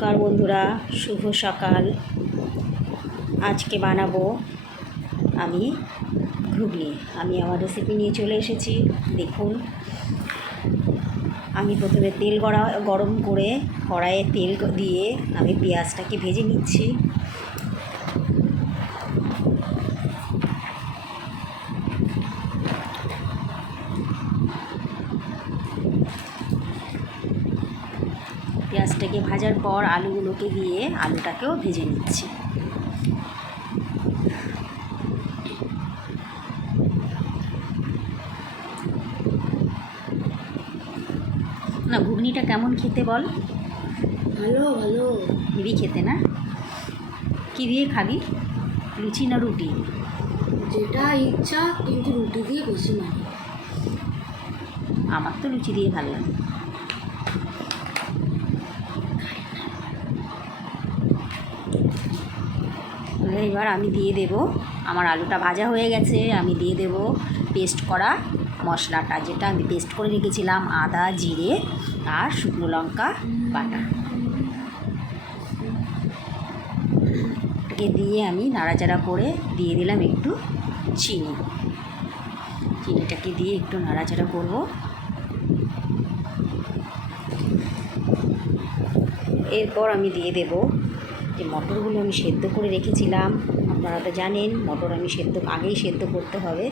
নমস্কার বন্ধুরা, শুভ সকাল। আজকে বানাবো আমি ঘুগনি। আমি আমার রেসিপি নিয়ে চলে এসেছি। দেখুন, আমি প্রথমে তেল গরম করে কড়াইয়ে তেল দিয়ে আমি পেঁয়াজটাকে ভেজে নিচ্ছি। পেঁয়াজটাকে ভাজার পর আলুগুলোকে দিয়ে আলুটাকেও ভেজে নিচ্ছি। না, ঘুগনিটা কেমন খেতে বল? ভালো ভালো হেভি খেতে না? কি দিয়ে খাবি, লুচি না রুটি? যেটা ইচ্ছা, কিন্তু রুটি দিয়ে বেশি মানে। আমার তো লুচি দিয়ে ভালো লাগে। এবার আমি দিয়ে দেব, আমার আলুটা ভাজা হয়ে গেছে, আমি দিয়ে দেব পেস্ট করা মশলাটা, যেটা আমি পেস্ট করে রেখেছিলাম, আদা, জিরে আর শুকনো লঙ্কা বাটা। এটাকে দিয়ে আমি নাড়াচাড়া করে দিয়ে দিলাম একটু চিনিটাকে দিয়ে একটু নাড়াচাড়া করব। এরপর আমি দিয়ে দেব যে মটরগুলো আমি সেদ্ধ করে রেখেছিলাম। আপনারা তো জানেন মটর আমি আগেই সেদ্ধ করতে হবে।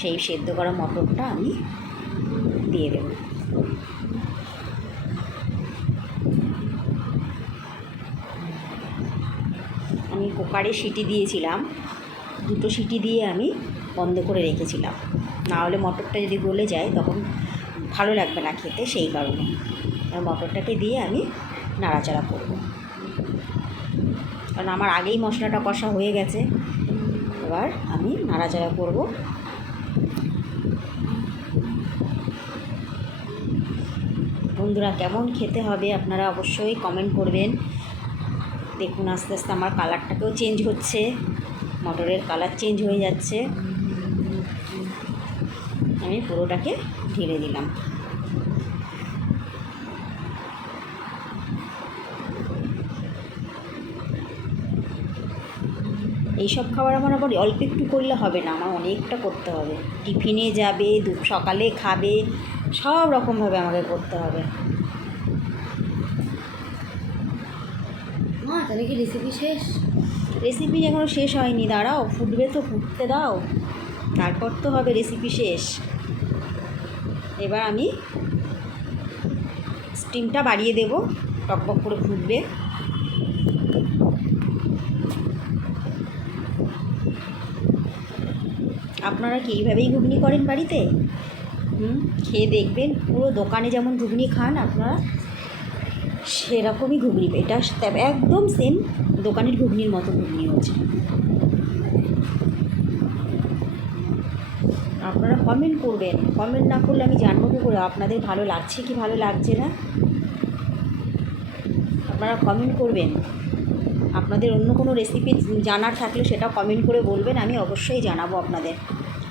সেই সেদ্ধ করা মটরটা আমি দিয়ে দেব। আমি কুকারে সিটি দিয়েছিলাম, 2টো সিটি দিয়ে আমি বন্ধ করে রেখেছিলাম, না হলে মটরটা যদি গলে যায় তখন ভালো লাগবে না খেতে, সেই কারণে মটরটাকে দিয়ে আমি নাড়াচাড়া করব। কারণ আমার আগেই মশলাটা কষা হয়ে গেছে। এবার আমি নাড়াচাড়া করব। বন্ধুরা, কেমন খেতে হবে আপনারা অবশ্যই কমেন্ট করবেন। দেখুন, আস্তে আস্তে আমার কালারটাকেও চেঞ্জ হচ্ছে, মটরের কালার চেঞ্জ হয়ে যাচ্ছে। আমি পুরোটাকে ঢেলে দিলাম। এইসব খাবার আমার আবার অল্প একটু করলে হবে না, আমার অনেকটা করতে হবে। টিফিনে যাবে, সকালে খাবে, সব রকমভাবে আমাকে করতে হবে। মা, তাহলে কি রেসিপি শেষ? রেসিপি এখনও শেষ হয়নি, দাঁড়াও, ফুটবে তো, ফুটতে দাও, তারপর তো হবে রেসিপি শেষ। এবার আমি স্টিমটা বাড়িয়ে দেব, টকবক করে ফুটবে। আপনারা কি এইভাবেই ঘুগনি করেন বাড়িতে? খেয়ে দেখবেন, পুরো দোকানে যেমন ঘুগনি খান আপনারা, সেরকমই ঘুগনি, এটা একদম সেম দোকানের ঘুগনির মতো ঘুগনি হচ্ছে। আপনারা কমেন্ট করবেন, কমেন্ট না করলে আমি জানবো কী করে আপনাদের ভালো লাগছে কি ভালো লাগছে না। আপনারা কমেন্ট করবেন। আপনাদের অন্য কোনো রেসিপি জানার থাকলে সেটা কমেন্ট করে বলবেন, আমি অবশ্যই জানাবো আপনাদের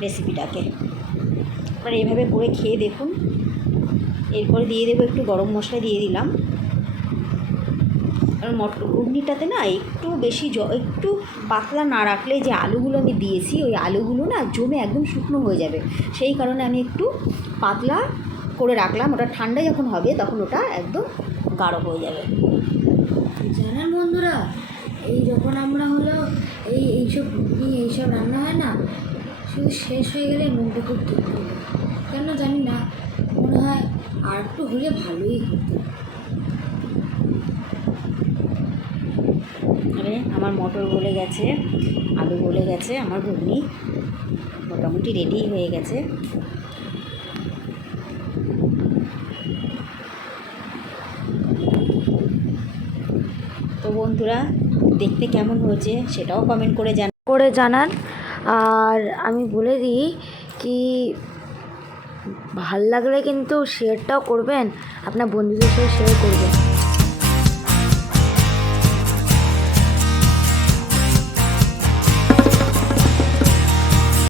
রেসিপিটাকে। আপনারা এইভাবে করে খেয়ে দেখুন। এরপরে দিয়ে দেবো একটু গরম মশলা দিয়ে দিলাম। কারণ ঘুগনিটাতে না একটু বেশি একটু পাতলা না রাখলে, যে আলুগুলো আমি দিয়েছি ওই আলুগুলো না জমে একদম শুকনো হয়ে যাবে, সেই কারণে আমি একটু পাতলা করে রাখলাম। ওটা ঠান্ডা যখন হবে তখন ওটা একদম গাঢ় হয়ে যাবে। জানেন বন্ধুরা, এই যখন আমরা হলো এইসব ঘুগনি এইসব রান্না হয় না, শুধু শেষ হয়ে গেলে মনটা খুব দুঃখ হবে। কেন জানি না, মনে হয় আর একটু হলে ভালোই হতো। আরে আমার মটর গলে গেছে, আলু গলে গেছে, আমার ঘুগনি মোটামুটি রেডি হয়ে গেছে। তো বন্ধুরা, দেখতে কেমন হয়েছে সেটাও কমেন্ট করে জানান। আর আমি বলে দিই কি, ভাল লাগলে কিন্তু শেয়ারটাও করবেন, আপনার বন্ধুদের সাথে শেয়ার করবেন।